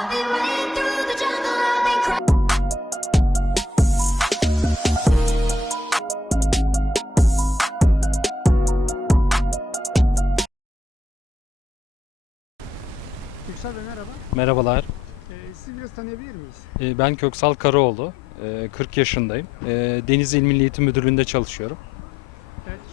Bey merhaba. Merhabalar, Ee, sizi biraz tanıyabilir miyiz? Ee, ben Köksal Karaoğlu, Ee, 40 yaşındayım. Ee, Denizli İl Milli Eğitim Müdürlüğü'nde çalışıyorum.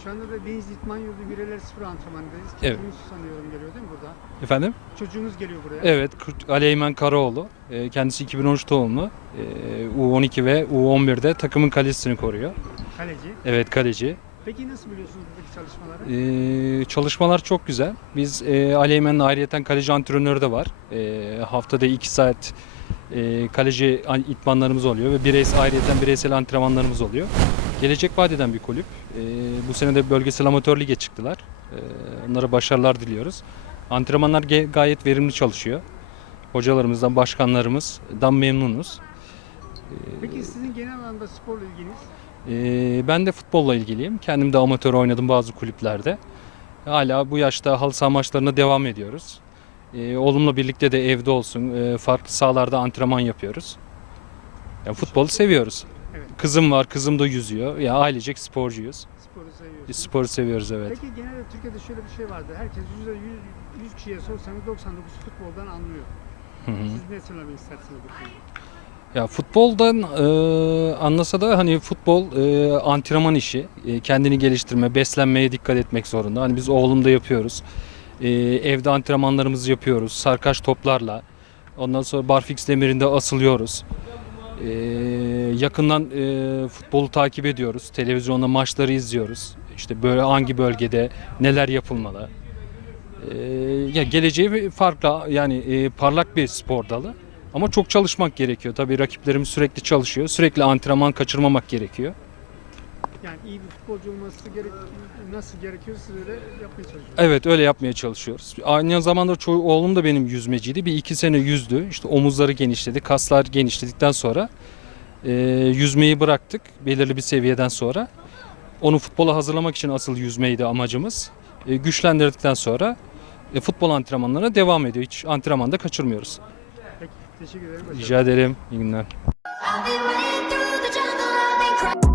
Şu anda da Deniz İtman Yurdu Bireyler Spor Antrenmanındayız. Evet. Çocuğunuz sanıyorum geliyor değil mi burada? Efendim? Çocuğunuz geliyor buraya. Evet, Kurt- Ali Eymen Karaoğlu. Ee, Kendisi 2013 doğumlu. Ee, U12 ve U11'de takımın kalesini koruyor. Kaleci. Evet, kaleci. Peki nasıl biliyorsunuz buradaki çalışmaları? Ee, çalışmalar çok güzel. Biz e, Ali Eymen'le ayrıyeten kaleci antrenörü de var. Ee, haftada 2 saat e, kaleci an- itmanlarımız oluyor ve bireysel ayrıyeten bireysel antrenmanlarımız oluyor. Gelecek vadeden bir kulüp. Ee, bu sene de bölgesel amatör lige çıktılar. Ee, onlara başarılar diliyoruz. Antrenmanlar gayet verimli çalışıyor. Hocalarımızdan, başkanlarımızdan memnunuz. Peki sizin genel anlamda sporla ilginiz? Ee, ben de futbolla ilgiliyim. Kendim de amatör oynadım bazı kulüplerde. Hala bu yaşta halı saha maçlarına devam ediyoruz. Ee, oğlumla birlikte de evde olsun e, farklı sahalarda antrenman yapıyoruz. Yani futbolu seviyoruz. Evet. Kızım var, kızım da yüzüyor. Ya ailecek sporcuyuz. Sporu seviyorsunuz. Sporu seviyoruz evet. Peki genelde Türkiye'de şöyle bir şey vardı. Herkes yüzde yüz, yüz kişiye sorsanız 99 futboldan anlıyor. Hı hı. Siz ne söylemek istersiniz bu konuda? Ya futboldan e, anlasa da hani futbol e, antrenman işi, E, kendini geliştirme, beslenmeye dikkat etmek zorunda. Hani biz oğlumda yapıyoruz. E, evde antrenmanlarımızı yapıyoruz sarkaç toplarla. Ondan sonra barfix demirinde asılıyoruz. E, yakından e, futbolu takip ediyoruz. Televizyonda maçları izliyoruz. İşte böyle hangi bölgede neler yapılmalı. E, ya geleceği farklı yani e, parlak bir spor dalı. Ama çok çalışmak gerekiyor. Tabii rakiplerimiz sürekli çalışıyor. Sürekli antrenman kaçırmamak gerekiyor. Yani iyi bir futbolcu olması gerek nasıl gerekiyor siz öyle yapmaya çalışıyorsunuz. Evet öyle yapmaya çalışıyoruz. Aynı zamanda çoğu, oğlum da benim yüzmeciydi. Bir iki sene yüzdü. İşte omuzları genişledi, kaslar genişledikten sonra e, yüzmeyi bıraktık belirli bir seviyeden sonra. Onu futbola hazırlamak için asıl yüzmeydi amacımız. E, güçlendirdikten sonra e, futbol antrenmanlarına devam ediyor. Hiç antrenmanda kaçırmıyoruz. Peki teşekkür ederim. Rica ederim. İyi günler. I've been running